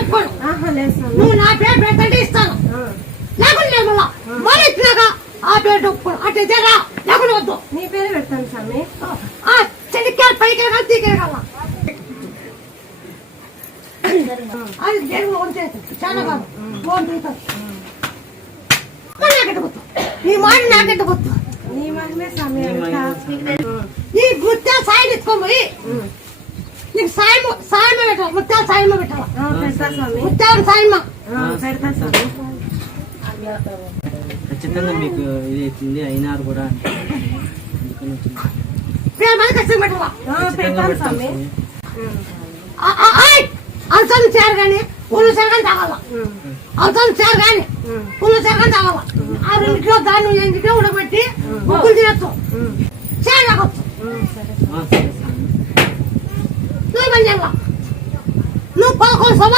ఒప్పుకోను. నువ్వు నా పేరు పెడితే ఇస్తాను, లేకుండా లేదు. మళ్ళీ ఇచ్చినాక ఆ పేరు ఒప్పుకోను. అట్లా జరా లేకుండా వద్దు. నీ పేరు పెడతాను స్వామి. చెనిక్కాయలు పైకి వెళ్ళాలి, తీకెళ్ళాలి. అది దేవుడు వంచేస్తుంది చాలా కాదు. నాకెట్టబోతు నీ మాట నాకెట్టబోతు. నీ మహిమే స్వామి. ఈ ముత్యాల సాయం ఎత్తుకోబోయి నీకు సాయం పెట్టాలి. ముత్యాల సాయం పెట్టాలి. పెడతా స్వామి. ముత్యాల సాయం పెడతా స్వామి. ఖచ్చితంగా మీకు ఇది అవుతుంది అయినారు కూడా కష్టం పెట్టాలా. పెడతాను స్వామి. అలసలు చేరు కానీ పుల్లు చేరగానే తాగాల. అలసలు చేరు కానీ పుల్లు చేరగానే తాగాల. ఆ 2 కిలో దాన్ని 8 కిలో ఉడకబెట్టి ముగ్గులు తినచ్చు, చేరు తాగొచ్చు. నువ్వు పని చేయాల. నువ్వు 11 సంవత్సరాలు